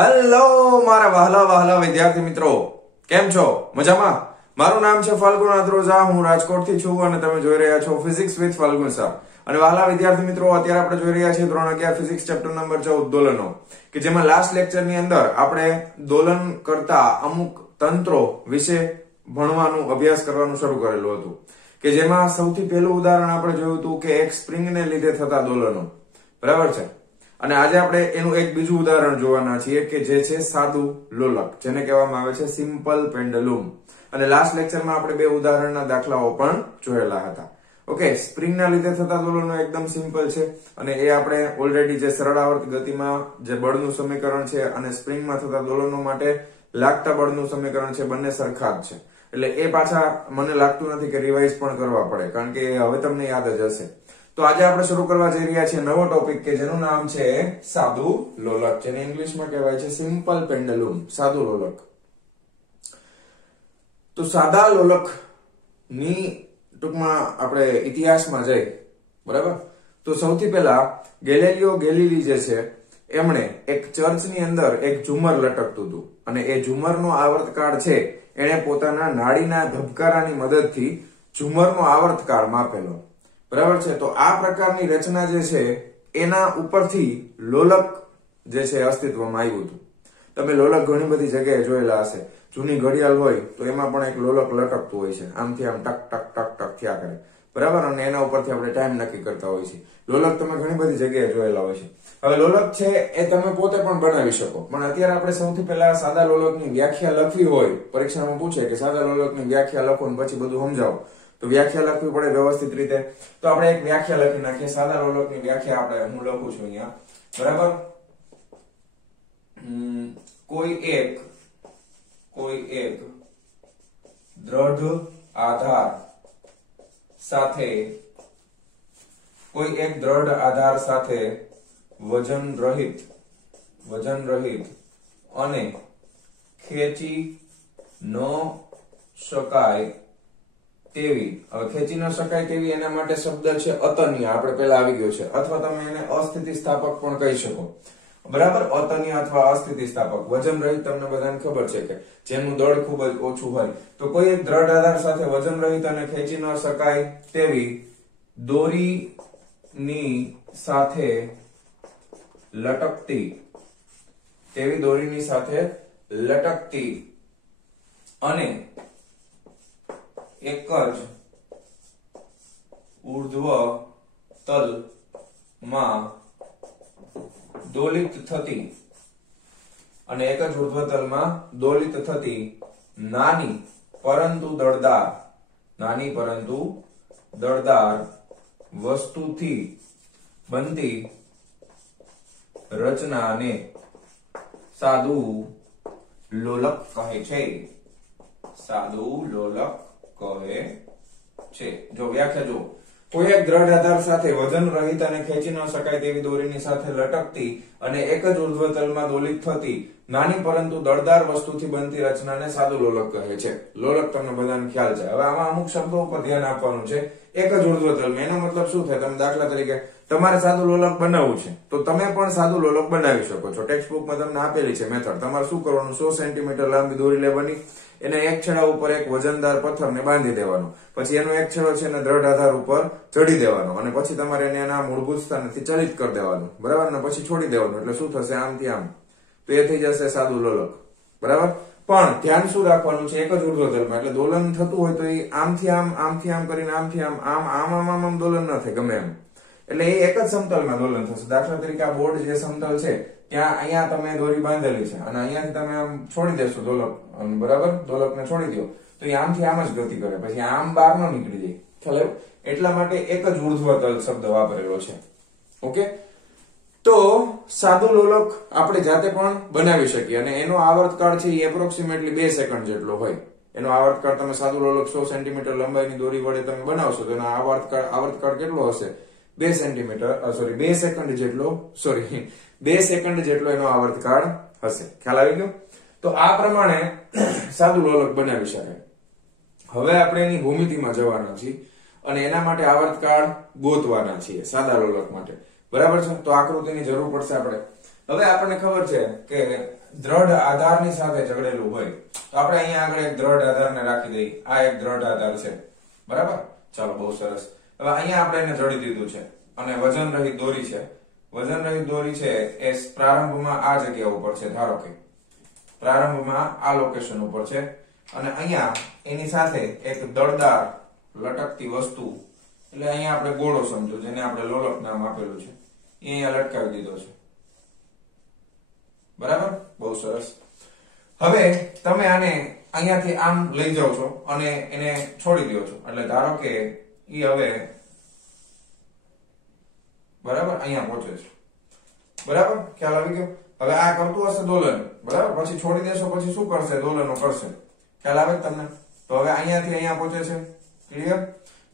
Hello મારા વહાલા વહાલા વિદ્યાર્થી મિત્રો, કેમ છો? મજામાં? મારું નામ છે ફાલ્ગુન આદ્રોજા, હું રાજકોટથી છું અને તમે જોઈ રહ્યા છો ફિઝિક્સ વિથ ફાલ્ગુન સર. અને વહાલા વિદ્યાર્થી મિત્રો, અત્યારે આપણે જોઈ રહ્યા છીએ ધોરણ 11 ફિઝિક્સ ચેપ્ટર નંબર 14 દોલનો, કે જેમાં લાસ્ટ લેક્ચર ની અંદર આપણે દોલન કરતા અમુક તંત્રો વિશે ભણવાનું અભ્યાસ કરવાનું શરૂ કરેલું હતું, કે જેમાં સૌથી પહેલું ઉદાહરણ આપણે જોયું હતું કે એક સ્પ્રિંગને લીધે થતા દોલનો. બરાબર છે. અને આજે આપણે એનું એક બીજું ઉદાહરણ જોવાના છીએ કે જે છે સાદું લોલક, જેને કહેવામાં આવે છે સિમ્પલ પેન્ડુલમ. અને લાસ્ટ લેક્ચરમાં આપણે બે ઉદાહરણના દાખલાઓ પણ જોયેલા હતા. ઓકે, સ્પ્રિંગના લીધે થતા દોલનો એકદમ સિમ્પલ છે અને એ આપણે ઓલરેડી જે સરળ આવર્ત ગતિમાં જે બળનું સમીકરણ છે અને સ્પ્રિંગમાં થતા દોલનો માટે લાગતા બળનું સમીકરણ છે, બંને સરખા જ છે. એટલે એ પાછા મને લાગતું નથી કે રિવાઇઝ પણ કરવા પડે, કારણ કે હવે તમને યાદ જ હશે. તો આજે આપણે શરૂ કરવા જઈ રહ્યા છીએ નવો ટોપિક કે જેનું નામ છે સાદું લોલક, જેને ઇંગ્લિશમાં કહેવાય છે સિમ્પલ પેન્ડુલમ, સાદું લોલક. તો સાદા લોલક ની ટૂંકમાં આપણે ઇતિહાસમાં જઈ, બરાબર? તો સૌથી પહેલા ગેલિલિયો ગેલિલી જે છે એમણે એક ચર્ચની અંદર એક ઝુમર લટકતું હતું અને એ ઝુમરનો આવર્તકાળ છે એણે પોતાના નાડીના ધબકારાની મદદથી ઝુમરનો આવર્તકાળ માપેલો. બરાબર છે. તો આ પ્રકારની રચના જે છે એના ઉપરથી લોલક જે છે અસ્તિત્વમાં આવ્યું હતું. તમે લોલક ઘણી બધી જગ્યાએ જોયેલા હશે. જૂની ઘડિયાળ હોય તો એમાં પણ એક લોલક લટકતું હોય છે, આમથી આમ ટક ટક ટક ટક થયા કરે, બરાબર? અને એના ઉપરથી આપણે ટાઈમ નક્કી કરતા હોય છે. લોલક તમે ઘણી બધી જગ્યાએ જોયેલા હોય છે. હવે લોલક છે એ તમે પોતે પણ બનાવી શકો, પણ અત્યારે આપણે સૌથી પહેલા સાદા લોલકની વ્યાખ્યા લખવી હોય, પરીક્ષામાં પૂછે કે સાદા લોલકની વ્યાખ્યા લખો ને પછી બધું સમજાવો, તો વ્યાખ્યા લખવી પડે વ્યવસ્થિત રીતે. તો આપણે એક વ્યાખ્યા લખી નાખીએ. સાદા લોલકની વ્યાખ્યા આપણે હું લખું છું અહીંયા, બરાબર? કોઈ એક દ્રઢ આધાર સાથે વજન રહિત અને ખેંચી ન શકાય તેવી, હવે ખેંચી ન શકાય તેવી એના માટે શબ્દ છે અતન્ય, આપણે પેલા આવી ગયો છે, અથવા તમે એને અસ્થિતિસ્થાપક પણ કહી શકો, બરાબર? અતન્ય અથવા અસ્થિતિસ્થાપક. વજન રહિત તમને બધાને ખબર છે કે જેનું દળ ખૂબ જ ઓછું હોય. તો કોઈ એક દ્રઢ આધાર સાથે વજન રહિત અને ખેંચી ન શકાય તેવી દોરીની સાથે લટકતી અને એક જ ઉર્ધ્વ તલમાં દોલિત થતી નાની પરંતુ દળદાર વસ્તુથી બનતી રચનાને સાદું લોલક કહે છે. સાદું લોલક કહે છે. જો વ્યાખ્યા જો, કોઈ એક દ્રઢ આધાર સાથે વજન રહિત અને ખેંચી ન શકાય તેવી દોરીની સાથે લટકતી અને એક જ ઉર્ધ્વતલમાં દોલિત થતી નાની પરંતુ દળદાર વસ્તુથી બનતી રચનાને સાદું લોલક કહે છે. લોલક તમને બધાને ખ્યાલ છે. હવે આમાં અમુક શબ્દો ઉપર ધ્યાન આપવાનું છે. એક જ ઉર્ધ્વતલમાં, એનો મતલબ શું થાય? તમે દાખલા તરીકે તમારે સાદું લોલક બનાવવું છે તો તમે પણ સાદું લોલક બનાવી શકો છો. ટેક્સ્ટ બુકમાં તમને આપેલી છે મેથડ. તમારે શું કરવાનું? 100 સેન્ટીમીટર લાંબી દોરી લેવાની, એને એક છેડા ઉપર એક વજનદાર પથ્થરને બાંધી દેવાનો, પછી એનો એક છેડો છે એને દ્રઢ આધાર ઉપર ચડી દેવાનો અને પછી તમારે એને એના મૂળભૂત સ્થાનેથી ચલિત કરી દેવાનું, બરાબર? ને પછી છોડી દેવાનું. એટલે શું થશે? આમથી આમ, તો એ થઈ જશે સાદું લોલક, બરાબર? પણ ધ્યાન શું રાખવાનું છે? એક જ ઉર્ધ્વતલમાં, એટલે દોલન થતું હોય તો એ આમથી આમ કરીને આમથી આમ દોલન ન થાય ગમે એમ. એટલે એ એક જ સમતલમાં દોલન થશે. દાખલા તરીકે આ બોર્ડ જે સમતલ છે ત્યાં અહીંયા તમે દોરી બાંધેલી છે અને અહીંયાથી તમે આમ છોડી દેશો દોલક, બરાબર? દોલકને છોડી દો તો એ આમથી આમ જ ગતિ કરે, પછી આમ બહાર ન નીકળી જાય. ખ્યાલ આવ્યો? એટલા માટે એક જ ઉર્ધ્વતલ શબ્દ વાપરેલો છે. ઓકે, તો સાદું લોલક આપણે જાતે પણ બનાવી શકીએ અને એનો આવર્તકાળ છે એ એપ્રોક્સિમેટલી 2 સેકન્ડ જેટલો હોય. એનો આવર્તકાળ તમે સાદું લોલક 100 સેન્ટીમીટર લંબાઈની દોરી વડે તમે બનાવશો તો એનો આવર્તકાળ કેટલો હશે? 2 સેકન્ડ જેટલો એનો આવર્તકાળ હશે. ખ્યાલ આવી ગયો? તો આ પ્રમાણે સાદું લોલક બનાવી શકાય. હવે આપણે એની ભૂમિતિમાં જવાના છીએ અને એના માટે આવર્તકાળ ગોતવાના છીએ સાદા લોલક માટે. બરાબર છે? તો આકૃતિની જરૂર પડશે આપણે. હવે આપણને ખબર છે કે દ્રઢ આધારની સાથે ઝઘડેલું હોય તો આપણે અહીંયા આગળ એક દ્રઢ આધારને રાખી દઈએ. આ એક દ્રઢ આધાર છે, બરાબર. ચાલો, બહુ સરસ. હવે અહીંયા આપણે એને જોડી દીધું છે અને વજન રહિત દોરી છે. વજન રહિત દોરી છે એ પ્રારંભમાં આ જગ્યા ઉપર છે. ધારો કે પ્રારંભમાં આ લોકેશન ઉપર છે અને અહીંયા એની સાથે એક દળદાર લટકતી વસ્તુ, એટલે અહીંયા આપણે ગોળો સમજો, જેને આપણે લોલક નામ આપેલું છે, એ અહીંયા લટકાવી દીધો છે, બરાબર. બહુ સરસ. હવે તમે આને અહીંયાથી આમ લઈ જાઓ છો અને એને છોડી દો છો, એટલે ધારો કે ઈ હવે બરાબર અહીંયા પહોંચે છે, બરાબર. ખ્યાલ આવી ગયો. હવે આ કરતું હશે દોલન, બરાબર. પછી છોડી દેશો પછી શું કરશે? દોલનો કરશે. ખ્યાલ આવે તમને? તો હવે અહીંયાથી અહીંયા પહોંચે છે. ક્લિયર?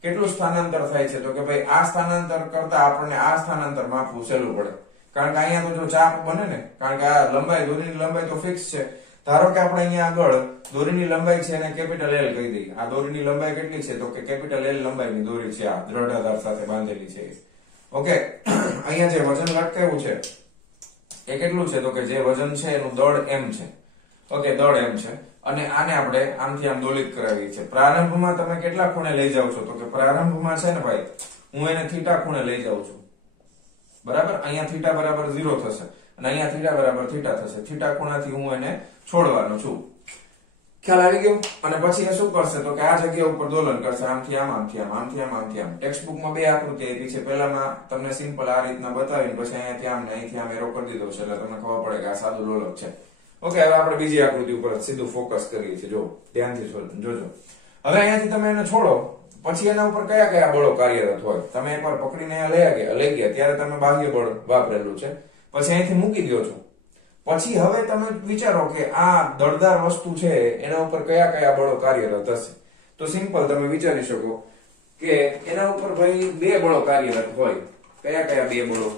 કેટલું સ્થાનાંતર થાય છે? તો કે ભાઈ આ સ્થાનાંતર કરતા આપણને આ સ્થાનાંતર માપવું સહેલું પડે, કારણ કે અહીંયા તો જો ચાપ બને ને, કારણ કે આ લંબાઈ, દોરીની લંબાઈ તો ફિક્સ છે. ધારો કે આપણે અહીંયા આગળ દોરીની લંબાઈ છે એને કેપિટલ એલ કહી દઈએ. આ દોરીની લંબાઈ કેટલી છે? તો કે કેપિટલ એલ લંબાઈની દોરી છે, આ દ્રઢ આધાર સાથે બાંધેલી છે. ઓકે. અહીંયા જે વજન લટકાવ્યું છે એ કેટલું છે? તો કે જે વજન છે એનું દળ m છે. ઓકે, દળ m છે અને આને આપણે આમથી આમ દોલિત કરાવીએ છીએ. પ્રારંભમાં તમે કેટલા ખૂણે લઈ જાવ છો? તો કે પ્રારંભમાં છે ને ભાઈ, હું એને થીટા ખૂણે લઈ જાઉં છું, બરાબર. અહીંયા થીટા બરાબર 0 થશે અને અહીંયા થીટા બરાબર થીટા થશે. થીટા ખૂણાથી હું એને છોડવાનો છું. ખ્યાલ આવી ગયો? અને પછી એ શું કરશે? તો કે આ જગ્યા ઉપર દોલન કરશે, આમથી આમ, આમથી આમ, આમથી આમ, આમથી આમ. ટેક્સ્ટબુકમાં બે આકૃતિ આપી છે. પહેલામાં તમને સિમ્પલ આ રીતના બતાવીને પછી અહીંયાથી આમ ને અહીંથી આમ એરો કરી દીધો છે, એટલે તમને ખબર પડે કે આ સાદું લોલક છે. ઓકે, હવે આપણે બીજી આકૃતિ ઉપર સીધું ફોકસ કરીએ છીએ. જો ધ્યાનથી જોજો. હવે અહીંયાથી તમે એને છોડો પછી એના ઉપર કયા કયા બળો કાર્યરત હોય? તમે એકવાર પકડીને લઈ ગયા ત્યારે તમે બાહ્ય બળ વાપરેલું છે, પછી અહીંથી મૂકી દો છો. પછી હવે તમે વિચારો કે આ દળદાર વસ્તુ છે એના ઉપર કયા કયા બળો કાર્યરત હશે? તો સિમ્પલ તમે વિચારી શકો કે એના ઉપર ભાઈ બે બળો કાર્યરત હોય. કયા કયા બે બળો?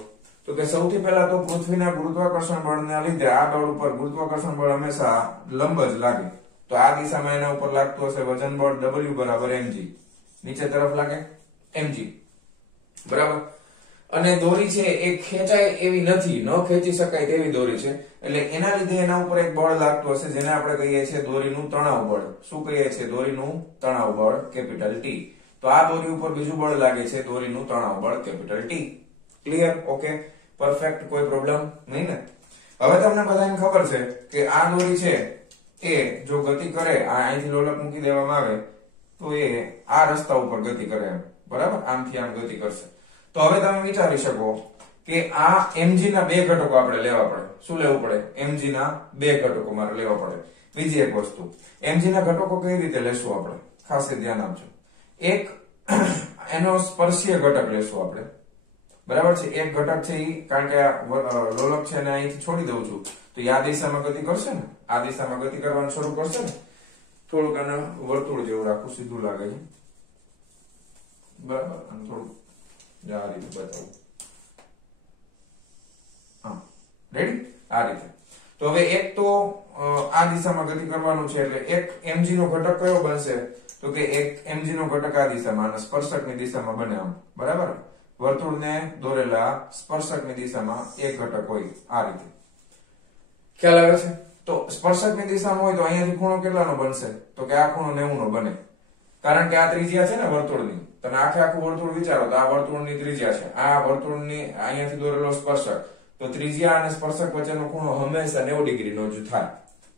તો કે સૌથી પહેલા તો પૃથ્વીના ગુરુત્વાકર્ષણ બળના લીધે આ દળ ઉપર ગુરુત્વાકર્ષણ બળ હંમેશા લંબ જ લાગે. તો આ દિશામાં એના ઉપર લાગતું હશે વજન બળ W બરાબર mg. નીચે તરફ લાગે mg, બરાબર. અને દોરી છે એ ખેંચાય એવી નથી, ન ખેંચી શકાય તેવી દોરી છે, એટલે એના લીધે એના ઉપર એક બળ લાગતું હશે જેને આપણે કહીએ છીએ દોરીનું તણાવ બળ. શું કહીએ છીએ? દોરીનું તણાવ બળ, કેપિટલ T. તો આ દોરી ઉપર બીજું બળ લાગે છે, દોરીનું તણાવ બળ, capital T. Clear? Okay, perfect. કોઈ પ્રોબ્લેમ નહીં ને? હવે તમને બધાને ખબર છે કે આ દોરી છે એ જો ગતિ કરે, અહીંથી લોલક મૂકી દેવામાં આવે તો એ આ રસ્તા ઉપર ગતિ કરે, બરાબર. આમથી આમ ગતિ કરશે. તો હવે તમે વિચારી શકો કે આ mg ના બે ઘટકો આપણે લેવા પડે. શું લેવું પડે? mg ના બે ઘટકો મારે લેવા પડે. બીજી એક વસ્તુ, mg ના ઘટકો કઈ રીતે લેશું આપણે? ખાસ ધ્યાન આપજો. એક એનો સ્પર્શીય ઘટક લેશું આપણે, બરાબર છે. એક ઘટક છે ઈ, કારણ કે આ લોલક છે ને અહીંથી છોડી દઉં છું તો આ દિશામાં ગતિ કરશે ને, આ દિશામાં ગતિ કરવાનું શરૂ કરશે ને. થોડુંક આને વર્તુળ જેવું રાખું, સીધું લાગે છે, બરાબર. અને થોડું આ રીતે બતાવું. હા, રેડી? આ રીતે. તો હવે એક તો આ દિશામાં ગતિ કરવાનું છે, એટલે એક mg નો ઘટક કયો બનશે? તો કે એક mg નો ઘટક આ દિશામાં અને સ્પર્શકની દિશામાં બને આમ, બરાબર. વર્તુળને દોરેલા સ્પર્શકની દિશામાં એક ઘટક હોય આ રીતે. ખ્યાલ આવે છે? તો સ્પર્શકની દિશામાં હોય તો અહીંયાથી ખૂણો કેટલાનો બનશે? તો કે આ ખૂણો 90 નો બને, કારણ કે આ ત્રિજ્યા છે ને વર્તુળની. તમે આખે આખું વર્તુળ વિચારો તો આ વર્તુળની ત્રિજ્યા છે, આ વર્તુળની અહીંયાથી દોરેલો સ્પર્શક. તો ત્રિજ્યા અને સ્પર્શક વચ્ચેનો ખૂણો હંમેશા 90 ડિગ્રીનો જ થાય.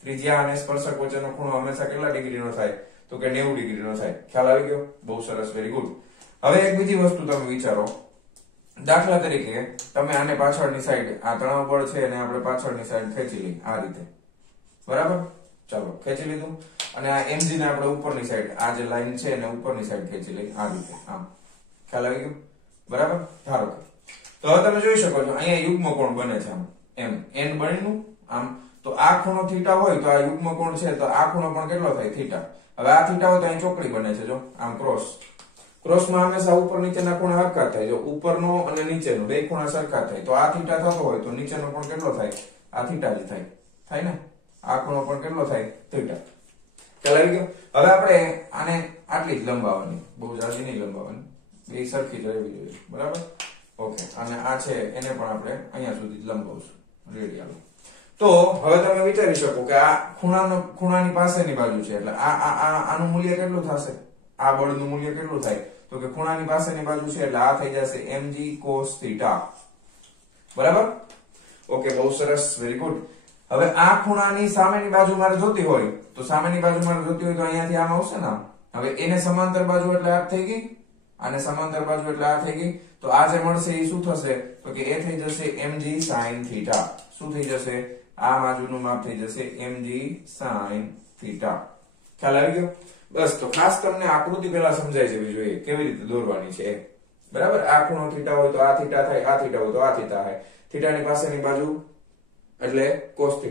ત્રિજ્યા અને સ્પર્શક વચ્ચેનો ખૂણો હંમેશા કેટલા ડિગ્રીનો થાય? તો કે 90 ડિગ્રીનો થાય. ખ્યાલ આવી ગયો? બહુ સરસ, વેરી ગુડ. હવે એક બીજી વસ્તુ તમે વિચારો. દાખલા તરીકે તમે આને પાછળની સાઈડ, આ તણાવ બળ છે અને આપણે પાછળની સાઈડ ખેંચી લઈએ આ રીતે, બરાબર. ચાલો, ખેંચી લીધું. અને આ mg ને આપણે ઉપરની સાઈડ, આ જે લાઈન છે એને ઉપરની સાઈડ ખેંચી લઈએ આ રીતે, આમ. ખ્યાલ આવી ગયો? બરાબર. ધારો કે તો હવે તમે જોઈ શકો છો અહીંયા યુગ્મ કોણ બને છે, આમ એમ n બનીનું આમ. તો આ ખૂણો થીટા હોય તો આ યુગ્મ કોણ છે, તો આ ખૂણો પણ કેટલો થાય? થીટા. હવે આ થીટા હોય તો અહીં ચોકડી બને છે, જો આમ ક્રોસ. ક્રોસમાં હંમેશા ઉપર નીચેના ખૂણા સરખા થાય. જો ઉપરનો અને નીચેનો બે ખૂણા સરખા થાય તો આ થીટા થતો હોય તો નીચેનો પણ કેટલો થાય? આ થીટા જ થાય. થાય ને? આ ખૂણો પણ કેટલો થાય? થીટા. ખ્યાલ આવી ગયો? હવે આપણે આને આટલી જ લંબાવવાની, બહુ જાજી નહીં લંબાવવાની, બે સરખી જ રહેવી જોઈએ, બરાબર. ઓકે, અને આ છે એને પણ આપણે અહીંયા સુધી જ લંબાવશું, રેડિયલ. તો હવે તમે વિચારી શકો કે આ ખૂણાની પાસેની બાજુ છે એટલે આનું મૂલ્ય કેટલું થશે? આ બળનું મૂલ્ય કેટલું થાય? તો કે ખૂણાની પાસેની બાજુ છે એટલે આ થઈ જશે mg cos θ. બરાબર? ઓકે, બહુ સરસ, વેરી ગુડ. હવે આ ખૂણાની સામેની બાજુ મારે જોતી હોય તો સામેની બાજુ મારે જોતી હોય તો અહીંયાથી આમ આવશે ને. હવે એને સમાંતર બાજુ એટલે આ થઈ ગઈ, આને સમાંતર બાજુ એટલે આ થઈ ગઈ. તો આ જે મળશે એ શું થશે? તો કે એ થઈ જશે mg sin θ. શું થઈ જશે? આ બાજુનું માપ થઈ જશે mg sin θ. ખ્યાલ આવી ગયો? બસ, તો ખાસ તમને આકૃતિ પહેલા સમજાઈ જવી જોઈએ કેવી રીતે દોરવાની છે. બરાબર? આ ખૂણો θ હોય તો આ θ થાય, આ θ હોય તો આ θ થાય. θની પાસેની બાજુ એટલે cos θ,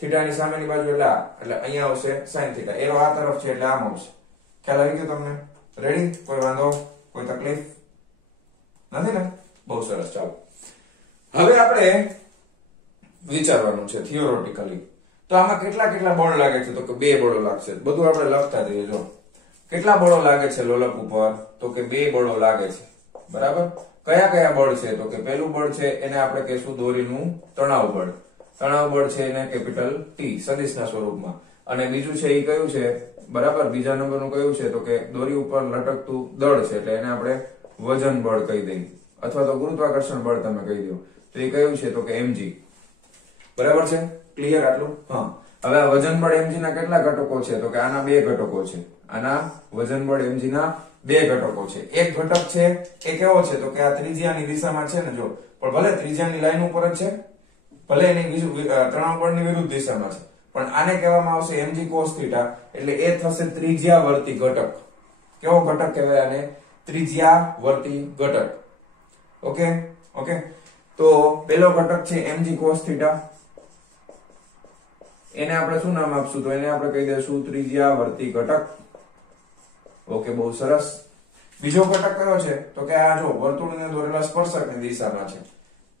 θની સામેની બાજુ એટલે આ, એટલે અહીંયા આવશે sin θ. એરો આ તરફ છે એટલે આમ આવશે. ખ્યાલ આવી ગયો તમને? રેડી? કોઈ વાંધો, કોઈ તકલીફ નથી ને? બહુ સરસ. ચાલો હવે આપણે વિચારવાનું છે થિયોરેટિકલી. તો આમાં કેટલા બળ લાગે છે? તો કે 2 બળો લાગશે. બધું આપણે લખતા જઈએ. જો કેટલા બળો લાગે છે લોલક ઉપર? તો કે 2 બળો લાગે છે. બરાબર? કયા બળ છે? તો કે પહેલું બળ છે એને આપણે કહીશું દોરીનું તણાવ બળ. તણાવ બળ છે એને કેપિટલ T સદિશના સ્વરૂપમાં. અને બીજું છે એ કયું છે? બરાબર, બીજા નંબરનું કયું છે? તો કે દોરી ઉપર લટકતું દળ છે એટલે એને આપણે વજન બળ કહી દઈએ, અથવા તો ગુરુત્વાકર્ષણ બળ તમે કહી દો. તો એ કયું છે? તો કે mg. બરાબર છે? ક્લિયર આટલું? હા. હવે આ વજન બળ mg ના કેટલા ઘટકો છે? તો કે આના 2 ઘટકો છે. આના વજન બળ mg ના 2 ઘટકો છે. એક ઘટક છે એ કેવો છે? તો કે આ ત્રિજ્યાની દિશામાં છે ને. જો પણ ભલે ત્રિજ્યાની લાઈન ઉપર જ છે, ભલે એની બીજું તણાવ બળની વિરુદ્ધ દિશામાં છે, પણ આને કહેવામાં આવશે mg cos θ. એટલે એ થશે ત્રિજ્યાવર્તી ઘટક. કેવો ઘટક કહેવાય આને? ત્રિજ્યાવર્તી ઘટક. Okay okay. તો પહેલો ઘટક છે mg cos θ. એને આપણે શું નામ આપશું? તો એને આપણે કહી દઈશું ત્રિજ્યાવર્તી ઘટક. ઓકે, બહુ સરસ. બીજો ઘટક કયો છે? તો કે આ જો વર્તુળને દોરેલા સ્પર્શકની દિશામાં છે.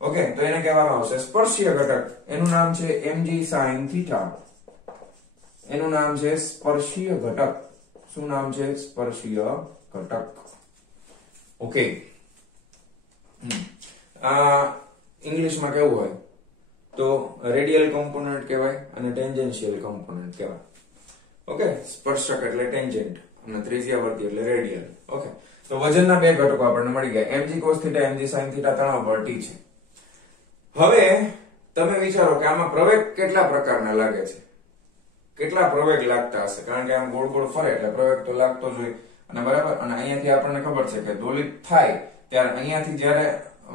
ઓકે, તો એને કહેવામાં આવશે સ્પર્શીય ઘટક. એનું નામ છે mg sin θ. એનું નામ છે સ્પર્શીય ઘટક. શું નામ છે? સ્પર્શીય ઘટક. ઓકે. ઇંગ્લિશમાં કેવું હોય? તો રેડિયલ કોમ્પોનન્ટ કહેવાય અને ટેન્જેન્શિયલ કોમ્પોનન્ટ કહેવાય. ઓકે, સ્પર્શક એટલે ટેન્જન્ટ અને ત્રિજ્યાવર્તી એટલે રેડિયલ. ઓકે, તો વજનના 2 ઘટકો આપણને મળી ગયા, mg cos θ, mg sin θ. તણાવ બળ T છે. હવે તમે વિચારો કે આમાં પ્રવેગ કેટલા પ્રકારના લાગે છે? કેટલા પ્રવેગ લાગતા હશે? કારણ કે આમ ગોળ ગોળ ફરે એટલે પ્રવેગ તો લાગતો જ હોય. અને બરાબર, અને અહીંયાથી આપણને ખબર છે કે દોલિત થાય ત્યારે અહીંયાથી જ્યારે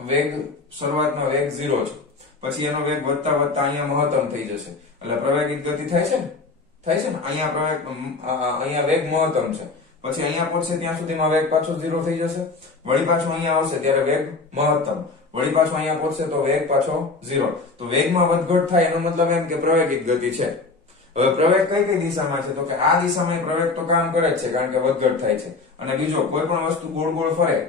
વેગ શરૂઆતનો વેગ 0 છે, પછી એનો વેગ વધતા વધતા અહીંયા મહત્તમ થઈ જશે એટલે પ્રવેગિત ગતિ થાય છે ને? થાય છે ને? અહીંયા વેગ મહત્તમ છે, પછી અહીંયા પહોંચશે ત્યાં સુધીમાં વેગ પાછો 0 થઈ જશે. વળી પાછો અહીંયા આવશે ત્યારે વેગ મહત્તમ, વળી પાછો અહીંયા પહોંચશે તો વેગ પાછો 0. તો વેગમાં વધઘટ થાય એનો મતલબ એમ કે પ્રવેગિત ગતિ છે. હવે પ્રવેગ કઈ દિશામાં છે? તો કે આ દિશામાં પ્રવેગ તો કામ કરે જ છે કારણ કે વધઘટ થાય છે. અને બીજો કોઈ પણ વસ્તુ ગોળ ગોળ ફરે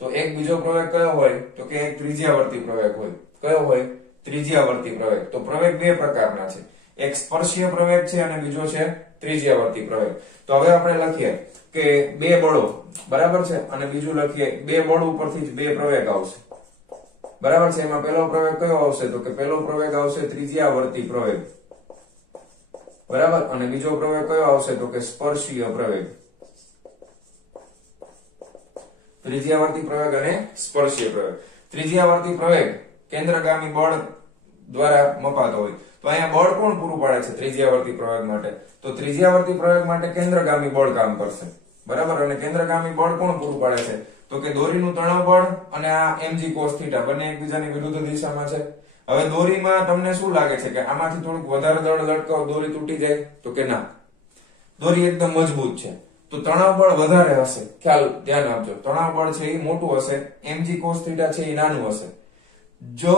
તો એક બીજો પ્રવેગ કયો હોય? તો કે એક ત્રિજ્યાવર્તી પ્રવેગ હોય. કયો હોય? ત્રિજ્યાવર્તી પ્રવેગ. તો પ્રવેગ 2 પ્રકારના છે, એક સ્પર્શીય પ્રવેગ છે અને બીજો છે ત્રિજ્યાવર્તી પ્રવેગ. તો હવે આપણે લખીએ કે 2 બળો, બરાબર છે, અને બીજું લખીએ 2 બળ ઉપરથી જ 2 પ્રવેગ આવશે. બરાબર છે? એમાં પહેલો પ્રવેગ કયો આવશે? તો કે પહેલો પ્રવેગ આવશે ત્રિજ્યાવર્તી પ્રવેગ. બરાબર, અને બીજો પ્રવેગ કયો આવશે? તો કે સ્પર્શીય પ્રવેગ. ત્રિજ્યાવર્તી પ્રવેગ અને સ્પર્શીય પ્રવેગ. ત્રિજ્યાવર્તી પ્રવેગ કેન્દ્રગામી બળ દ્વારા મપાતો હોય. તો અહીંયા બળ કોણ પૂરું પાડે છે ત્રિજ્યાવર્તી પ્રવેગ માટે? તો ત્રિજ્યાવર્તી પ્રવેગ માટે કેન્દ્રગામી બળ કામ કરશે. બરાબર, અને કેન્દ્રગામી બળ કોણ પૂરું પાડે છે? તો કે દોરીનું તણાવ બળ અને આ mg cos θ બંને એકબીજાની વિરુદ્ધ દિશામાં છે. હવે દોરીમાં તમને શું લાગે છે કે આમાંથી થોડુંક વધારે દળ લટકાવો દોરી તૂટી જાય? તો કે ના, દોરી એકદમ મજબૂત છે. તો તણાવ બળ વધારે હશે. ખ્યાલ ધ્યાન આપજો, તણાવ બળ છે એ મોટું હશે, mg cos θ છે એ નાનું હશે. જો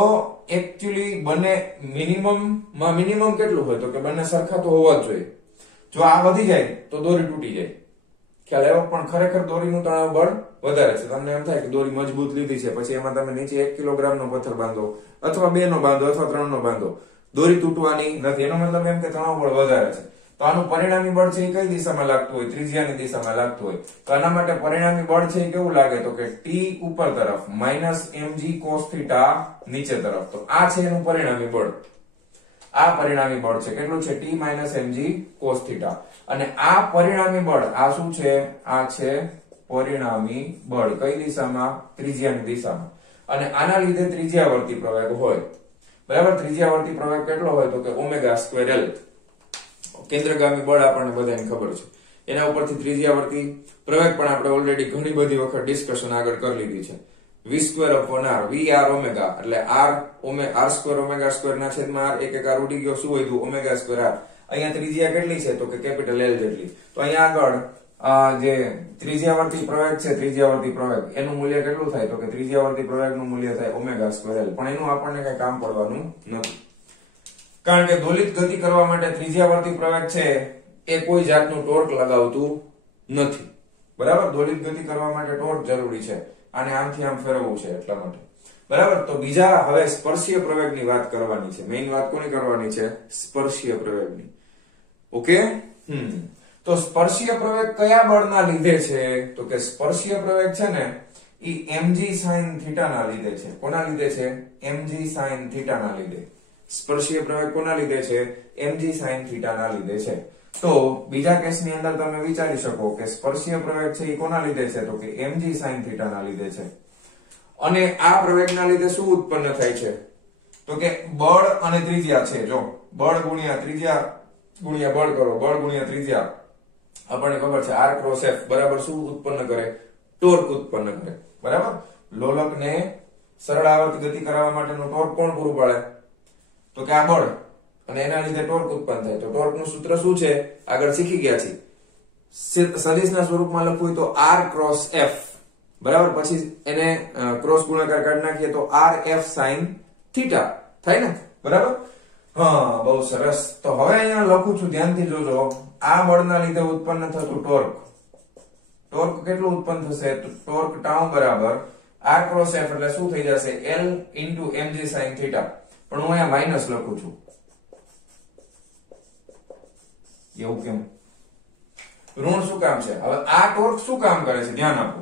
એકચ્યુઅલી બંને મિનિમમ કેટલું હોય? તો કે બંને સરખા તો હોવા જ જોઈએ. જો આ વધી જાય તો દોરી તૂટી જાય. ખ્યાલ આવ્યો? પણ ખરેખર દોરીનું તણાવ બળ વધારે છે. તમને એમ થાય કે દોરી મજબૂત લીધી છે, પછી એમાં તમે નીચે 1 કિલોગ્રામનો પથ્થર બાંધો અથવા 2 નો બાંધો અથવા 3 નો બાંધો, દોરી તૂટવાની નથી. એનો મતલબ એમ કે તણાવ બળ વધારે છે. તો આનું પરિણામી બળ છે એ કઈ દિશામાં લાગતું હોય? ત્રિજ્યાની દિશામાં લાગતું હોય. તો આના માટે પરિણામી બળ છે એ કેવું લાગે? તો કે t ઉપર તરફ -mg cos θ નીચે તરફ. તો આ છે એનું પરિણામી બળ. આ પરિણામી બળ છે. કેટલું છે? t -mg cos θ. અને આ પરિણામી બળ, આ શું છે? આ છે પરિણામી બળ. કઈ દિશામાં? ત્રિજ્યાની દિશામાં. અને આના લીધે ત્રિજ્યાવર્તી પ્રવેગ હોય. બરાબર? ત્રિજ્યાવર્તી પ્રવેગ કેટલો હોય? તો કે ω²L. કેન્દ્રગામી બળ આપણને બધાને ખબર છે. એના ઉપરથી ત્રિજ્યાવર્તી પ્રવેગ પણ આપણે ઓલરેડી ઘણી બધી વખત ડિસ્કશન આગળ કરી લીધી છે. v²/r vr ઓમેગા એટલે r²ω² ના છેદમાં r. એક r ઉડી ગયો. શું વધ્યું? ω²r. અહીંયા ત્રિજ્યા કેટલી છે? તો કે કેપિટલ L જેટલી. તો અહીંયા આગળ જે ત્રિજ્યાવર્તી પ્રવેગ છે, ત્રિજ્યાવર્તી પ્રવેગ એનું મૂલ્ય કેટલું થાય? તો કે ત્રિજ્યાવર્તી પ્રવેગનું મૂલ્ય થાય ω²L. પણ એનું આપણને કઈ કામ પડવાનું નથી, કારણ કે દોલિત ગતિ કરવા માટે ત્રિજ્યાવર્તી પ્રવેગ છે એ કોઈ જાતનું ટોર્ક લગાવતું નથી. બરાબર? દોલિત ગતિ કરવા માટે ટોર્ક જરૂરી છે. આને આમથી આમ ફેરવવું છે એટલા માટે. બરાબર? તો બીજા હવે સ્પર્શીય પ્રવેગની વાત કરવાની છે. મેઈન વાત કોની કરવાની છે? સ્પર્શીય પ્રવેગની. ઓકે? તો સ્પર્શીય પ્રવેગ કયા બળના લીધે છે? તો કે સ્પર્શીય પ્રવેગ છે ને ઈ mg sin θ ના લીધે છે. કોના લીધે છે? mg sin θ ના લીધે. સ્પર્શીય પ્રવેગ કોના લીધે છે? mg sin θ ના લીધે છે. તો બીજા કેસની અંદર તમે વિચારી શકો કે સ્પર્શીય પ્રવેગ છે એ કોના લીધે છે? તો કે mg sin θ ના લીધે છે. અને આ પ્રવેગના લીધે શું ઉત્પન્ન થાય છે? તો કે બળ અને ત્રિજ્યા છે. જો બળ ગુણ્યા ત્રિજ્યા ગુણ્યા બળ કરો, બળ ગુણ્યા ત્રિજ્યા, આપણને ખબર છે r × f બરાબર શું ઉત્પન્ન કરે? ટોર્ક ઉત્પન્ન કરે. બરાબર? લોલકને સરળ આવર્ત ગતિ કરાવવા માટેનો ટોર્ક કોણ પૂરું પાડે? તો કે આ બળ. અને એના લીધે ટોર્ક ઉત્પન્ન થાય. તો ટોર્કનું સૂત્ર શું છે? આગળ શીખી ગયા છીએ. સદિશના સ્વરૂપમાં લખવું તો r × f. બરાબર? પછી એને ક્રોસ ગુણાકાર કાઢી નાખીએ તો rf sin θ થાય ને? બરાબર? હા, બહુ સરસ. તો હવે અહીંયા લખું છું, ધ્યાનથી જોજો. આ બળના લીધે ઉત્પન્ન થતું ટોર્ક, ટોર્ક કેટલું ઉત્પન્ન થશે? તો ટોર્ક ટાઉ બરાબર r × f એટલે શું થઈ જશે? L * mg sin θ. પણ હું અહીંયા માઈનસ લખું છું. એવું કેમ? ઋણ શું કામ છે? હવે આ ટોર્ક શું કામ કરે છે? ધ્યાન આપો.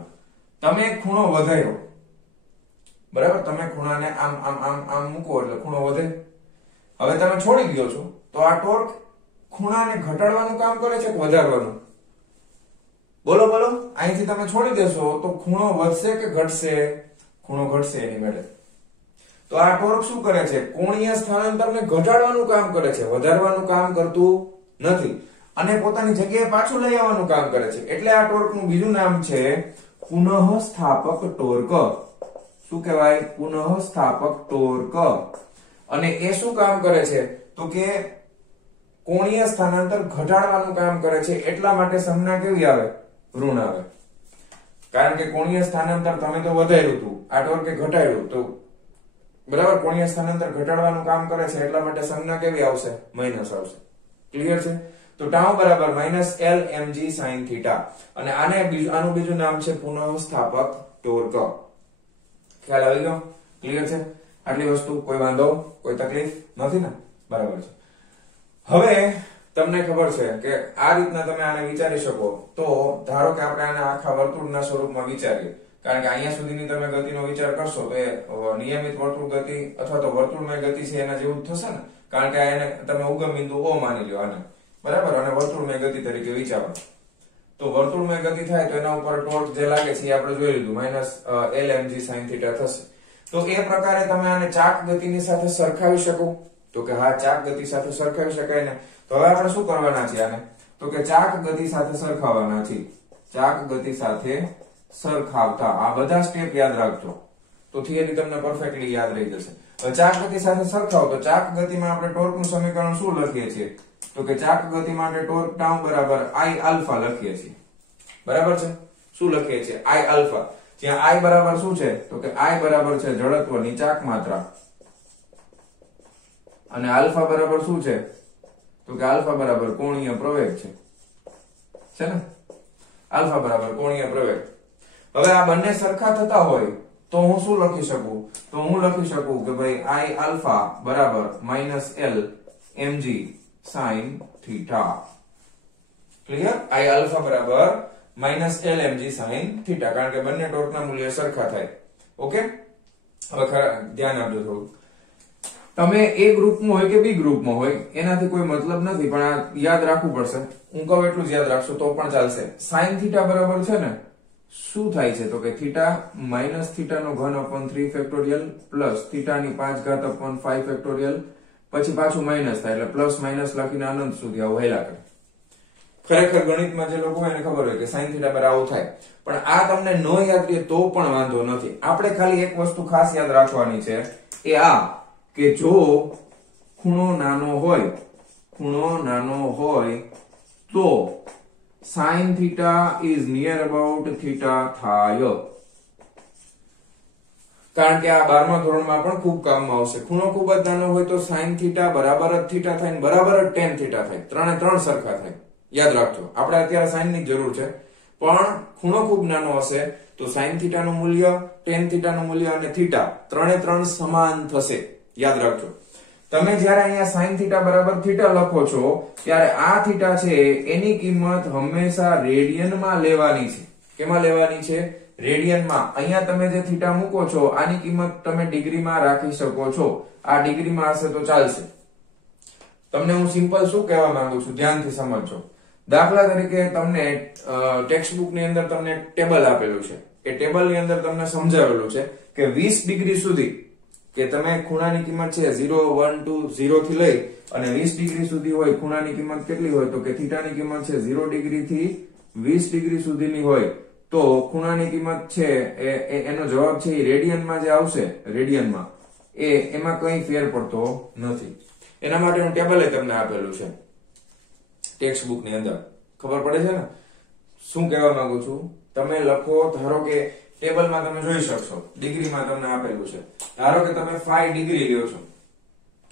તમે ખૂણો વધાર્યો. બરાબર? તમે ખૂણાને આમ આમ આમ આમ મૂકો એટલે ખૂણો વધે. હવે તમે છોડી દો છો તો આ ટોર્ક ખૂણાને ઘટાડવાનું કામ કરે છે કે વધારવાનું? બોલો બોલો. અહીંથી તમે છોડી દેશો તો ખૂણો વધશે કે ઘટશે? ખૂણો ઘટશે એની મેળે. તો આ ટોર્ક શું કરે છે? કોણીય સ્થાનાંતરને ઘટાડવાનું કામ કરે છે, વધારવાનું કામ કરતું નથી. અને પોતાની જગ્યાએ પાછું લઈ આવવાનું કામ કરે છે. એટલે આ ટોર્કનું બીજું નામ છે પુનઃસ્થાપક ટોર્ક. શું કહેવાય? પુનઃસ્થાપક ટોર્ક. અને એ શું કામ કરે છે? તો કે કોણીય સ્થાનાંતર ઘટાડવાનું કામ કરે છે. એટલા માટે સંજ્ઞા કેવી આવે? ઋણ આવે. કારણ કે કોણીય સ્થાનાંતર તમે તો વધાર્યું હતું, આ ટોર્કે ઘટાડ્યું. તો બરાબર, કોણીય સ્થાનાંતર ઘટાડવાનું કામ કરે છે એટલા માટે સંજ્ઞા કેવી આવશે? માઈનસ આવશે. ક્લિયર છે? તો ટાઉ બરાબર -L mg sin θ. અને આનું બીજું નામ છે પુનઃસ્થાપક ટોર્ક. ખ્યાલ આવી ગયો? ક્લિયર છે? આટલી વસ્તુ કોઈ વાંધો, કોઈ તકલીફ નથી ને? બરાબર છે. હવે તમને ખબર છે કે આ રીતના તમે આને વિચારી શકો. તો ધારો કે આપણે આને આખા વર્તુળના સ્વરૂપમાં વિચારીએ, કારણ કે અહીંયા સુધીની તમે ગતિનો વિચાર કરશો તો એ નિયમિત વર્તુળ ગતિ અથવા તો વર્તુળમય ગતિ છે એના જેવું જ થશે ને? કારણ કે એને તમે ઉગમ બિંદુ O માની લો આને. બરાબર? અને વર્તુળમય ગતિ તરીકે વિચારો. તો વર્તુળમય ગતિ થાય તો એના ઉપર ટોર્ક જે લાગે છે એ આપણે જોઈ લીધું, -L mg sin θ થશે. તો એ પ્રકારે તમે આને ચાક ગતિની સાથે સરખાવી શકો? તો કે હા, ચાક ગતિ સાથે સરખાવી શકાય ને. તો હવે આપણે શું કરવાના છીએ આને? તો કે ચાક ગતિ સાથે સરખાવવાના છીએ. ચાક ગતિ સાથે સરખાવતા આ બધા સ્ટેપ યાદ રાખજો, તો થિયરી તમને પરફેક્ટલી યાદ રહી જશે. હવે ચાક ગતિ સાથે સરખાવો તો ચાક ગતિમાં આપણે ટોર્કનું સમીકરણ શું લખીએ છીએ? તો કે ચાક ગતિ માટે ટોર્ક ટાઉ બરાબર I આલ્ફા લખીએ છીએ. બરાબર છે? શું લખીએ છીએ? I alpha. જ્યાં I બરાબર શું છે? તો કે I બરાબર છે જડત્વની ચાક માત્રા. અને આલ્ફા બરાબર શું છે? તો કે આલ્ફા બરાબર કોણીય પ્રવેગ છે ને? આલ્ફા બરાબર કોણીય પ્રવેગ. હવે આ બંને સરખા થતા હોય તો હું શું લખી શકું? તો હું લખી શકું કે ભાઈ I આલ્ફા બરાબર -L mg sin θ. Clear? I alpha બરાબર -L mg sin થીટા, કારણ કે બંને ટોર્કના મૂલ્ય સરખા થાય. ઓકે, હવે ધ્યાન આપજો થોડું. તમે એ ગ્રુપમાં હોય કે બી ગ્રુપમાં હોય એનાથી કોઈ મતલબ નથી, પણ આ યાદ રાખવું પડશે. હું કહું એટલું જ યાદ રાખશો તો પણ ચાલશે. sin થીટા બરાબર છે ને શું થાય છે તો કે થીટા માઇનસ થીટા નો ઘન અપોન 3 ફેક્ટોરિયલ પ્લસ થીટા ની 5 ઘાત અપોન 5 ફેક્ટોરિયલ, પછી પાછું માઇનસ થાય એટલે પ્લસ માઇનસ લખીને અનંત સુધી આવું હેલા કરે. ખરેખર ગણિતમાં જે લોકો હોય એને ખબર હોય કે sin થીટા બરાબર આવું થાય, પણ આ તમને ન યાદ રહે તો પણ વાંધો નથી. આપણે ખાલી એક વસ્તુ ખાસ યાદ રાખવાની છે, એ આ કે જો ખૂણો નાનો હોય તો sin theta is near about theta થાય. કારણ કે આ 12મા ધોરણમાં પણ ખૂબ કામમાં આવશે. ખૂણો ખૂબ જ નાનો હોય તો sin theta બરાબર જ theta થાય ને બરાબર જ tan theta થાય, ત્રણે ત્રણ સરખા થાય. યાદ રાખજો, આપણે અત્યારે sin ની જરૂર છે, પણ ખૂણો ખૂબ નાનો હશે તો sin theta નું મૂલ્ય, tan theta નું મૂલ્ય અને theta ત્રણે ત્રણ સમાન થશે. યાદ રાખજો. તમે જ્યારે અહીંયા sin theta બરાબર theta લખો છો ત્યારે આ theta છે એની કિંમત હંમેશા રેડિયનમાં લેવાની છે. કેમાં લેવાની છે? રેડિયનમાં. અહીંયા તમે જે theta મૂકો છો આની કિંમત તમે ડિગ્રીમાં રાખી શકો છો. આ ડિગ્રીમાં હશે તો ચાલશે. તમને હું સિમ્પલ શું કહેવા માંગુ છું ધ્યાનથી સમજજો. દાખલા તરીકે તમને ટેક્સ્ટબુક ની અંદર તમને ટેબલ આપેલું છે. એ ટેબલ ની અંદર તમને સમજાવેલું છે કે 20 ડિગ્રી સુધી કે તમે ખૂણાની કિંમત છે 0 1 2 0 થી લઈ અને 20 ડિગ્રી સુધી હોય. ખૂણાની કિંમત કેટલી હોય તો કે થીટાની કિંમત છે 0 ડિગ્રી થી 20 ડિગ્રી સુધીની હોય તો ખૂણાની કિંમત છે એનો જવાબ છે એ રેડિયનમાં જે આવશે, રેડિયનમાં એમાં કંઈ ફેર પડતો નથી. એના માટેનું ટેબલ તમને આપેલું છે ટેક્સ્ટ બુક ની અંદર. ખબર પડે છે ને શું કહેવા માંગુ છું? તમે લખો, ધારો કે ટેબલમાં તમે જોઈ શકશો ડિગ્રીમાં તમને આપેલું છે. ધારો કે તમે 5 ડિગ્રી લ્યો છો.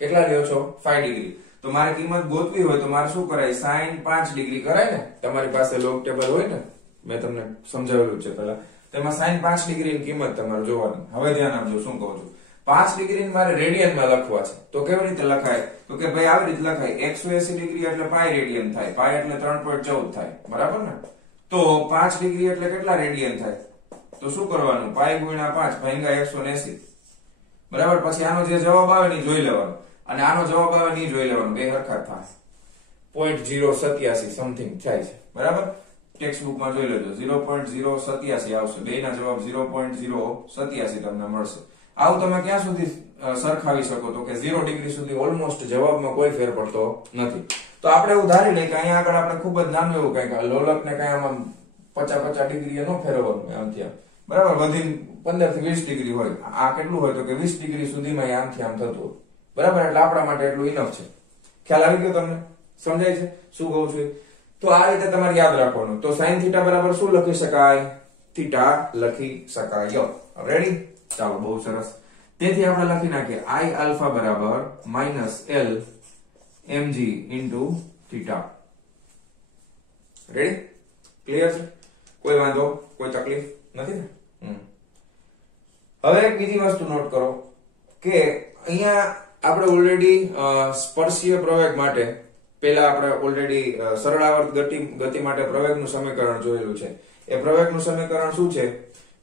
કેટલા લ્યો છો? 5 ડિગ્રી. તો મારે કિંમત ગોતવી હોય તો મારે શું કરાય? sin 5 ડિગ્રી કરાય ને. તમારી પાસે લોગ ટેબલ હોય ને, મેં તમને સમજાવેલું છે પહેલા. તેમાં sin 5 ડિગ્રીની કિંમત તમારે જોવાની. હવે ધ્યાન આપજો શું કહું છું. 5 ડિગ્રી મારે રેડિયનમાં લખવા છે તો કેવી રીતે લખાય તો કે ભાઈ આવી રીતે લખાય 180 ડિગ્રી એટલે પાઈ રેડિયન થાય. પાઈ એટલે 3.14 થાય, બરાબર ને? તો 5 ડિગ્રી એટલે કેટલા રેડિયન થાય? તો શું કરવાનું? પાઈ ગુણ્યા 5 ભાગ્યા 180, બરાબર? પછી આનો જે જવાબ આવે ને જોઈ લેવાનો અને આનો જવાબ આવે ને જોઈ લેવાનો, બે હરખા થાય. 0.087 સમથિંગ થાય છે, બરાબર? ટેક્સ્ટ બુકમાં જોઈ લેજો 0.087 આવશે. બેના જવાબ 0.087 તમને મળશે. આવું તમે ક્યાં સુધી સરખાવી શકો તો કે 0 ડિગ્રી સુધી ઓલમોસ્ટ જવાબમાં કોઈ ફેર પડતો નથી. તો આપણે એવું ધારી લઈએ કે અહીંયા આગળ આપણે ખૂબ જ નાનું એવું કંઈક લોલકને કઈ આમાં 50 ડિગ્રી ન ફેરવવાનું આમ ત્યાં, બરાબર? વધીને 15 થી 20 ડિગ્રી હોય. આ કેટલું હોય તો કે 20 ડિગ્રી સુધીમાં આમથી આમ થતું હોય, બરાબર? એટલે આપણા માટે એટલું ઇનફ છે. ખ્યાલ આવી ગયો તમને? સમજાય છે શું કહું છું? તો આ રીતે તમારે યાદ રાખવાનું. તો sin થીટા બરાબર શું લખી શકાય? થીટા લખી શકાય. રેડી? ચાલો, બહુ સરસ. તેથી આપણે લખી નાખીએ I આલ્ફા બરાબર -L mg into theta. Ready? Clear છે? કોઈ વાંધો, કોઈ તકલીફ નથી ને? હવે એક બીજી વસ્તુ નોટ કરો કે અહીંયા આપણે ઓલરેડી સ્પર્શીય પ્રવેગ માટે પહેલા આપણે ઓલરેડી સરળાવર્ત ગતિ માટે પ્રવેગનું સમીકરણ જોયેલું છે. એ પ્રવેગનું સમીકરણ શું છે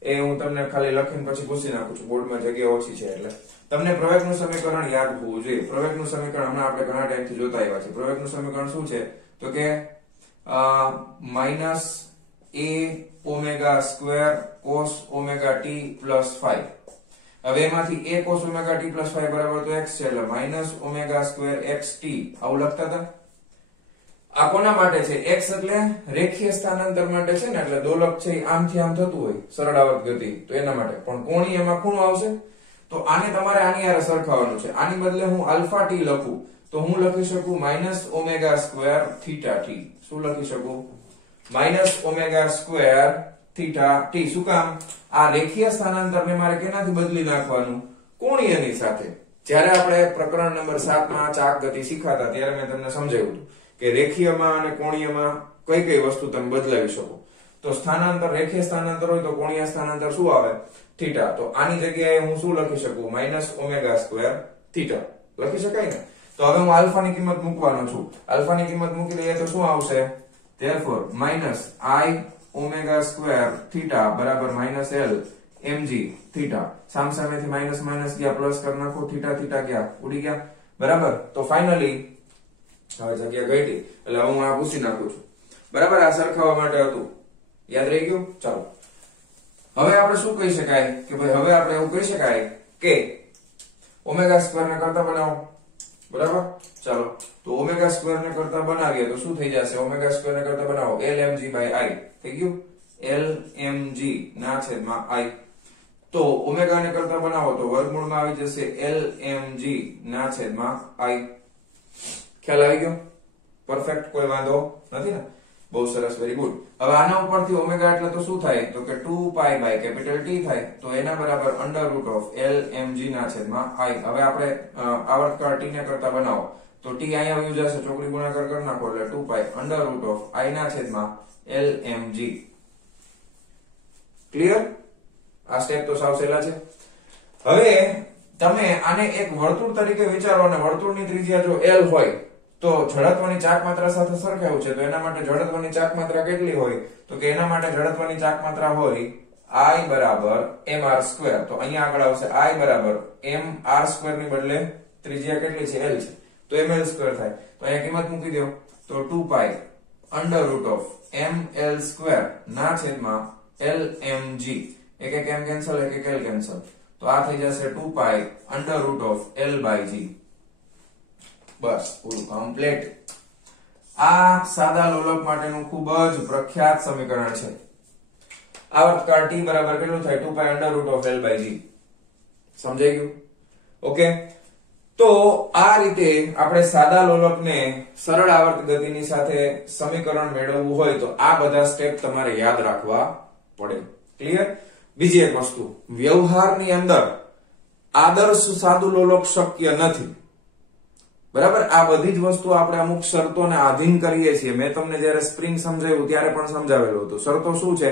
એ હું તમને ખાલી લખીને પછી પૂછી નાખું છું. બોર્ડમાં જગ્યા ઓછી છે એટલે તમને પ્રવેગનું સમીકરણ યાદ હોવું જોઈએ. પ્રવેગનું સમીકરણ હમણાં આપણે ઘણા ટાઈમથી જોતા આવ્યા છે. પ્રવેગનું સમીકરણ શું છે તો કે -a cos ωt + 5. હવે એમાંથી a cos ωt + 5 બરાબર તો x છે એટલે -ω2 xt આવું લખતા હતા. આ કોના માટે છે? x એટલે રેખીય સ્થાનાંતર માટે છે ને, એટલે દોલક છે આમથી આમ થતું હોય સરળાવર્ત ગતિ, તો એના માટે. પણ કોણીયમાં ખૂણો આવશે તો આને તમારે આની હારે સરખાવવાનું છે. આની બદલે હું આલ્ફા t લખું તો હું લખી શકું -ω2 θt. શું લખી શકું? -ω2 θt. શું કામ? આ રેખીય સ્થાનાંતરને મારે કેનાથી બદલી નાખવાનું? કોણીયની સાથે. જ્યારે આપણે પ્રકરણ નંબર 7 માં ચાક ગતિ શીખાતા ત્યારે મેં તમને સમજાવ્યું હતું કે રેખીયમાં અને કોણીયમાં કઈ કઈ વસ્તુ તમે બદલાવી શકો. તો સ્થાનાંતર, રેખીય સ્થાનાંતર હોય તો કોણીય સ્થાનાંતર શું આવે? થીટા. તો આની જગ્યાએ હું શું લખી શકું? -ω2 θ લખી શકાય ને? તો હવે હું આલ્ફાની કિંમત મૂકવાનો છું. આલ્ફાની કિંમત મૂકી દઈએ તો શું આવશે? therefore minus I omega square theta બરાબર minus L mg theta સામસામેથી માઈનસ માઈનસ ગયા પ્લસ કરી નાખો થીટા થીટા ગયા ઉડી ગયા બરાબર તો ફાઇનલી હવે જગ્યા ઘટી એટલે હું આ પૂછી નાખું છું બરાબર આ સરખાવવા માટે હતું યાદ રહી ગયું ચાલો હવે આપણે શું કહી શકાય કે ભાઈ હવે આપણે એવું કહી શકાય કે ઓમેગા સ્ક્વેર ને કરતા બનાવો બરાબર ચાલો તો ઓમેગા સ્ક્વેર ને કરતા બનાવીએ તો શું થઈ જશે ઓમેગા સ્ક્વેર ને કરતા બનાવો lmg by I થઈ ગયું lmg ના છેદમાં I તો ઓમેગા ને કરતા બનાવો તો વર્ગમૂળમાં આવી જશે lmg ના છેદમાં I ખ્યાલ આવી ગયો પરફેક્ટ કોઈ વાંધો નથી ને બહુ સરસ વેરી ગુડ હવે આના ઉપરથી ઓમેગા એટલે તો શું થાય તો કે 2 પાઈ બાય કેપિટલ T થાય તો એના બરાબર અંડર રૂટ ઓફ lmg ના છેદમાં I હવે આપણે આવર્તકાળ T ને કરતા બનાવો તો T અહીંયા આવી જશે ચોકડી ગુણાકાર કરી નાખો એટલે 2 pi under root of I ના છેદમાં lmg ક્લિયર આ સ્ટેપ તો સાવ સહેલા છે હવે તમે આને એક વર્તુળ તરીકે વિચારો અને વર્તુળની ત્રિજ્યા જો L હોય તો જડત્વની ચાક માત્રા સાથે સરખાવું છે તો એના માટે જડત્વની ચાક માત્રા કેટલી હોય તો કે એના માટે જડત્વની ચાક માત્રા હોય I બરાબર mr² તો અહીંયા આગળ આવશે I બરાબર mr² ની બદલે ત્રિજ્યા કેટલી છે L છે તો ml² થાય તો અહીંયા કિંમત મૂકી દો તો 2 pi under root of ml² ના છેદમાં lmg એક એક m કેન્સલ એક એક l કેન્સલ તો આ થઈ જશે 2 pi under root of l by g બસ પૂરું કમ્પ્લીટ આ સાદા લોલક માટેનું ખૂબ જ પ્રખ્યાત સમીકરણ છે આવર્તકાળ t બરાબર કેટલું થાય 2 pi under root of l by g સમજાઈ ગયું ઓકે તો આ રીતે આપણે સાદા લોલકને સરળ આવર્ત ગતિની સાથે સમીકરણ મેળવવું હોય તો આ બધા સ્ટેપ તમારે યાદ રાખવા પડે ક્લિયર બીજી એક વસ્તુ વ્યવહારની અંદર આદર્શ સાદું લોલક શક્ય નથી બરાબર આ બધી જ વસ્તુ આપણે અમુક શરતોને આધીન કરીએ છીએ મેં તમને જ્યારે સ્પ્રિંગ સમજાવ્યું ત્યારે પણ સમજાવેલું હતું શરતો શું છે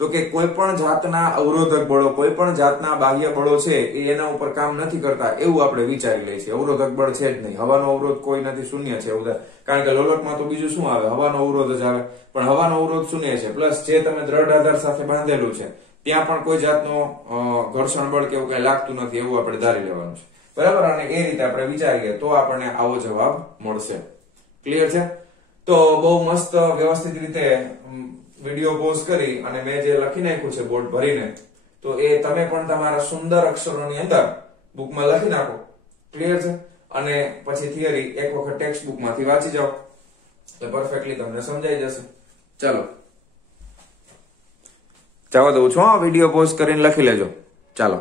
તો કે કોઈ પણ જાતના અવરોધક બળો કોઈ પણ જાતના બાહ્ય બળો છે એ એના ઉપર કામ નથી કરતા એવું આપણે વિચારી લઈએ છીએ અવરોધક બળ છે જ નહીં હવાનો અવરોધ કોઈ નથી શૂન્ય છે કારણ કે લોલકમાં તો બીજું શું આવે હવાનો અવરોધ જ આવે પણ હવાનો અવરોધ શૂન્ય છે પ્લસ જે તમે દ્રઢ આધાર સાથે બાંધેલું છે ત્યાં પણ કોઈ જાતનો ઘર્ષણ બળ કે એવું કઈ લાગતું નથી એવું આપણે ધારી લેવાનું છે બરાબર અને એ રીતે આપણે વિચારીએ તો આપણને આવો જવાબ મળશે ક્લિયર છે તો બહુ મસ્ત વ્યવસ્થિત રીતે વિડિયો પોઝ કરી અને મેં જે લખી નાખ્યું છે બોર્ડ ભરીને તો એ તમે પણ તમારા સુંદર અક્ષરોની અંદર બુકમાં લખી નાખો ક્લિયર છે અને પછી થિયરી એક વખત ટેક્સ્ટ બુકમાંથી વાંચી જાઓ એટલે પરફેક્ટલી તમને સમજાઈ જશે ચાલો જવા દઉં છું વિડિયો પોઝ કરીને લખી લેજો ચાલો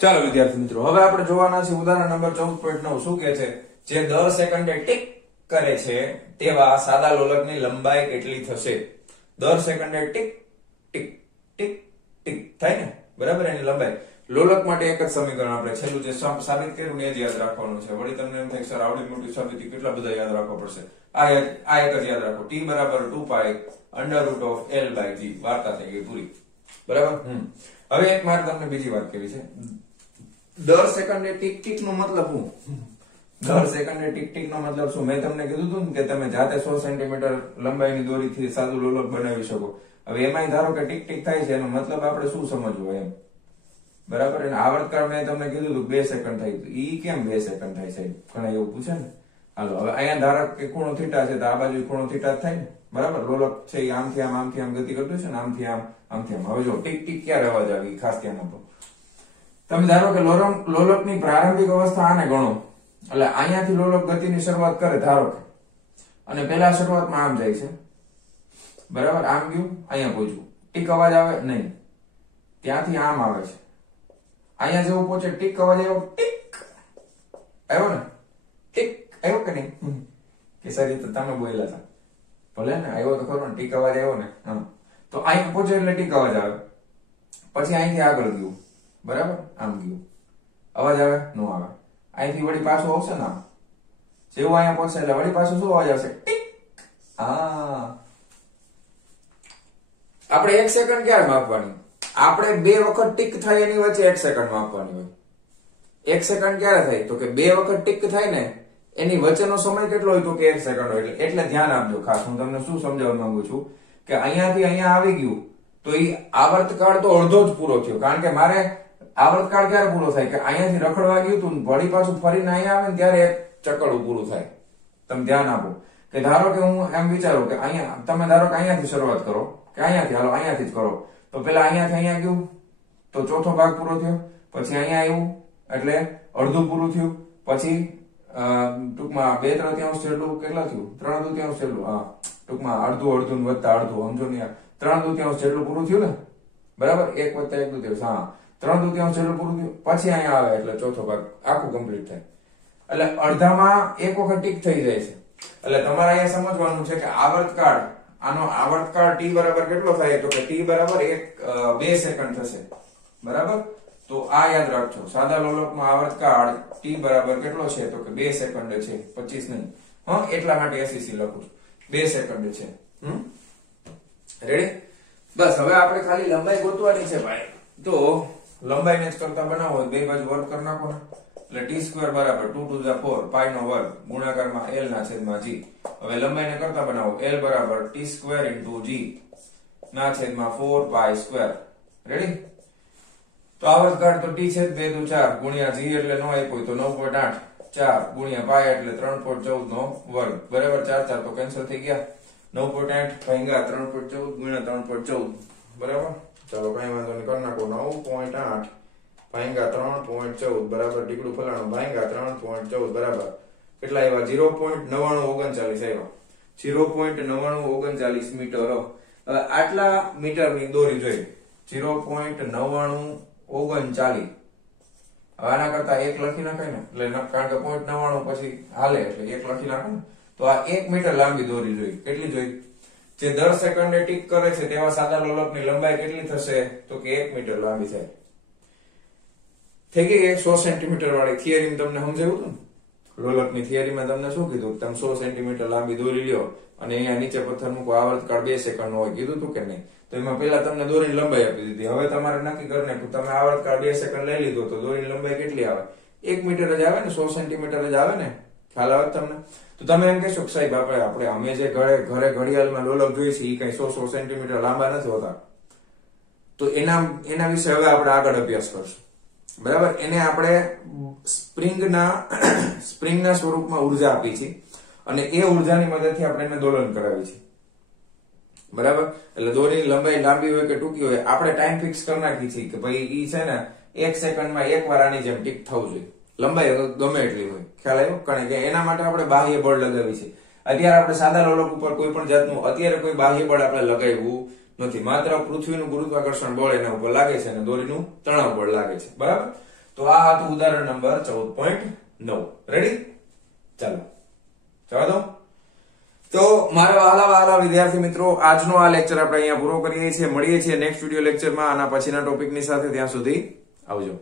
ચાલો વિદ્યાર્થી મિત્રો હવે આપણે જોવાના છે ઉદાહરણ નંબર 14.9 શું કહે છે જે દર સેકન્ડે ટિક કરે છે તેવા સાદા લોલકની લંબાઈ કેટલી થશે દર સેકન્ડે ટિક ટિક ટિક ટિક થાય ને બરાબર એની લંબાઈ લોલક માટે એક જ સમીકરણ આપણે છેલ્લું જે સાબિત કર્યું ને જ યાદ રાખવાનું છે વળી તમને એમ થાય સર આવડી મોટી સાબિતી કેટલા બધા યાદ રાખવા પડશે આ એક જ યાદ રાખો t બરાબર 2 pi under root of l by g વાર્તા થઈ ગઈ પૂરી બરાબર હવે એક મારે તમને બીજી વાત કહેવી છે દર સેકન્ડે ટિક ટિક નો મતલબ શું દર સેકન્ડે ટિક ટિક નો મતલબ શું મેં તમને કીધું હતું કે તમે જાતે 100 સેન્ટીમીટર લંબાઈની દોરીથી સાદું લોલક બનાવી શકો હવે એમાંય ધારો કે ટિક ટિક થાય છે એનો મતલબ આપણે શું સમજવું એમ બરાબર અને આવર્તકાળ મેં તમને કીધું હતું 2 સેકન્ડ થાય તો ઈ કેમ 2 સેકન્ડ થાય સાહેબ ઘણા એવું પૂછે ને હાલો હવે અહીંયા ધારો કે ખૂણો થીટા છે તો આ બાજુ ખૂણો થીટા થાય ને બરાબર લોલક છે એ આમથી આમ ગતિ કરતું છે ને આમથી આમ હવે જો ટિક ટિક ક્યારે અવાજ આવી ખાસ ધ્યાન આપો તમે ધારો કે લોલકની પ્રારંભિક અવસ્થા આને ગણો એટલે અહીંયાથી લોલક ગતિની શરૂઆત કરે ધારો કે અને પહેલા શરૂઆતમાં આમ જાય છે બરાબર આમ ગયું અહીંયા પહોંચ્યું ટીક અવાજ આવે નહીં ત્યાંથી આમ આવે છે અહીંયા જેવું પહોંચે ટીક અવાજ આવ્યો ટીક આવ્યો ને ટીક આવ્યો કે નહીં કે સારી રીતે તમે બોલ્યા હતા ભલે ને આવ્યો તો ખરો ને ટીક અવાજ આવ્યો ને તો અહીંયા પહોંચે એટલે ટીક અવાજ આવે પછી અહીંથી આગળ ગયું બરાબર આમ ગયું અવાજ આવે નો આવે અહીંથી વળી પાછું આવશે ને જેવું અહીંયા પહોંચે એટલે વળી પાછું શું અવાજ આવશે ટીક આપણે 1 સેકન્ડ ક્યારે માપવાની આપણે 2 વખત ટીક થાય એની વચ્ચે 1 સેકન્ડ માપવાની હોય 1 સેકન્ડ ક્યારે થાય તો કે 2 વખત ટીક થાય ને એની વચ્ચેનો સમય કેટલો હોય તો કે 1 સેકન્ડ હોય. એટલે ધ્યાન આપજો ખાસ. હું તમને શું સમજાવવા માંગુ છું કે અહીંયાથી અહીંયા આવી ગયું તો એ આવર્તકાળ તો અડધો જ પૂરો થયો. કારણ કે મારે આવર્તકાળ ક્યારે પૂરો થાય કે અહીંયાથી રખડવા ગયું તું વળી પાછું ફરીને અહીંયા આવે ને ત્યારે એક ચક્કડું પૂરું થાય. તમે ધ્યાન આપો કે ધારો કે હું એમ વિચારું કે અહીંયા તમે ધારો કે અહીંયાથી શરૂઆત કરો કે અહીંયાથી હાલો અહીંયાથી જ કરો તો પેલા અહીંયાથી અહીંયા ગયું તો ચોથો ભાગ પૂરો થયો. પછી અહીંયા આવ્યું એટલે અડધું પૂરું થયું. પછી ટૂંકમાં 2/3 જેટલું કેટલા થયું 3/2 જેટલું હા ટૂંકમાં અડધું વત્તા અડધું સમજો ને 3/2 જેટલું પૂરું થયું ને બરાબર 1 + 1/2 હા 3/2 જેટલું પૂરું થયું. પછી અહીંયા આવે એટલે ચોથો ભાગ આખું કમ્પ્લીટ થાય. એટલે અડધામાં એક વખત ટીક થઈ જાય છે. એટલે તમારે અહીંયા સમજવાનું છે કે આવર્તકાળ આનો આવર્તકાળ t બરાબર કેટલો થાય તો કે t બરાબર 2 સેકન્ડ થશે બરાબર. તો આ યાદ રાખજો સાદા લોલકનો આવર્તકાળ t બરાબર કેટલો છે તો કે 2 સેકન્ડ છે 25 નહીં હા એટલા માટે SEC લખું છું 2 સેકન્ડ છે. રેડી બસ હવે આપણે ખાલી લંબાઈ ગોતવાની છે ભાઈ. તો લંબાઈને જ કરતા બનાવો બે બાજુ વર્ગ કરી નાખો ને એટલે t² બરાબર 2 to the 4 પાઈ નો વર્ગ ગુણાકારમાં l ના છેદમાં g. હવે લંબાઈને કરતા બનાવો l બરાબર t² * g ના છેદમાં 4 પાઈ સ્ક્વેર. રેડી તો આવર્તકાળ તો t છે 2 * 4 ગુણ્યા g એટલે નો આપ્યો તો 9.8 4 ગુણ્યા પાઈ એટલે 3.14 નો વર્ગ બરાબર 4 4 તો કેન્સલ થઈ ગયા 9.8 ભાગ્યા 3.14 ગુણ્યા 3.14 બરાબર. ચાલો કઈ વાંધો નહીં કરી નાખો 9.8 ભાગ્યા 3.14 બરાબર ટીકડું ફલાણું ભાગ્યા 3.14 બરાબર કેટલા આવ્યા 0.9939 આવ્યા 0.9939 મીટર. હવે આટલા મીટરની દોરી જોઈએ 0.9939 આના કરતા 1 લખી નાખાય ને એટલે કારણ કે 0.99 પછી હાલે એટલે 1 લખી નાખો ને તો આ 1 મીટર લાંબી દોરી જોઈએ. કેટલી જોઈ જે દર સેકન્ડે ટીક કરે છે તેવા સાદા લોલકની લંબાઈ કેટલી થશે તો કે 1 મીટર લાંબી થાય. થઈ ગઈ 100 સેન્ટીમીટર વાળી થિયરી તમને સમજાવ્યું હતું ને લોલકની થિયરીમાં તમને શું કીધું તમે 100 સેન્ટીમીટર લાંબી દોરી લ્યો અને અહીંયા નીચે પથ્થર મૂકો આવર્તકાળ 2 સેકન્ડ નો હોય કીધું હતું કે નહીં. તો એમાં પેલા તમને દોરીની લંબાઈ આપી દીધી. હવે તમારે નક્કી કરી નાખ્યું તમે આવર્તકાળ 2 સેકન્ડ લઈ લીધો તો દોરીની લંબાઈ કેટલી આવે 1 મીટર જ આવે ને 100 સેન્ટીમીટર જ આવે ને ખ્યાલ આવે તમને. તો તમે એમ કહેશો કે સાહેબ આપણે અમે જે ઘરે ઘડિયાળમાં લોલક જોઈએ છે એ કઈ 100 સેન્ટીમીટર લાંબા નથી હોતા. તો એના વિશે હવે આપણે આગળ અભ્યાસ કરશું બરાબર. એને આપણે સ્પ્રિંગના સ્વરૂપમાં ઉર્જા આપી છે અને એ ઉર્જાની મદદથી આપણે એને દોલન કરાવી છે બરાબર. એટલે દોરીની લંબાઈ લાંબી હોય કે ટૂંકી હોય આપણે ટાઈમ ફિક્સ કરી નાખી છે કે ભાઈ ઈ છે ને 1 સેકન્ડમાં એક વાર આની જેમ ટીક થવું જોઈએ. લંબાઈ ગમે એટલી હોય ખ્યાલ આવ્યો. કારણ કે એના માટે આપણે બાહ્ય બળ લગાવી છે. અત્યારે આપણે સાદા લોલક ઉપર કોઈ પણ જાતનું અત્યારે કોઈ બાહ્ય બળ આપણે લગાવ્યું નથી. માત્ર પૃથ્વીનું ગુરુત્વાકર્ષણ બળ એના ઉપર લાગે છે અને દોરીનું તણાવ બળ લાગે છે બરાબર. તો આ હતું ઉદાહરણ નંબર 14.9. રેડી ચાલો જવા દો. તો મારા વાલા વિદ્યાર્થી મિત્રો આજનો આ લેક્ચર આપણે અહીંયા પૂરો કરીએ છીએ. મળીએ છીએ નેક્સ્ટ વિડિયો લેક્ચરમાં આના પછીના ટોપિકની સાથે. ત્યાં સુધી આવજો.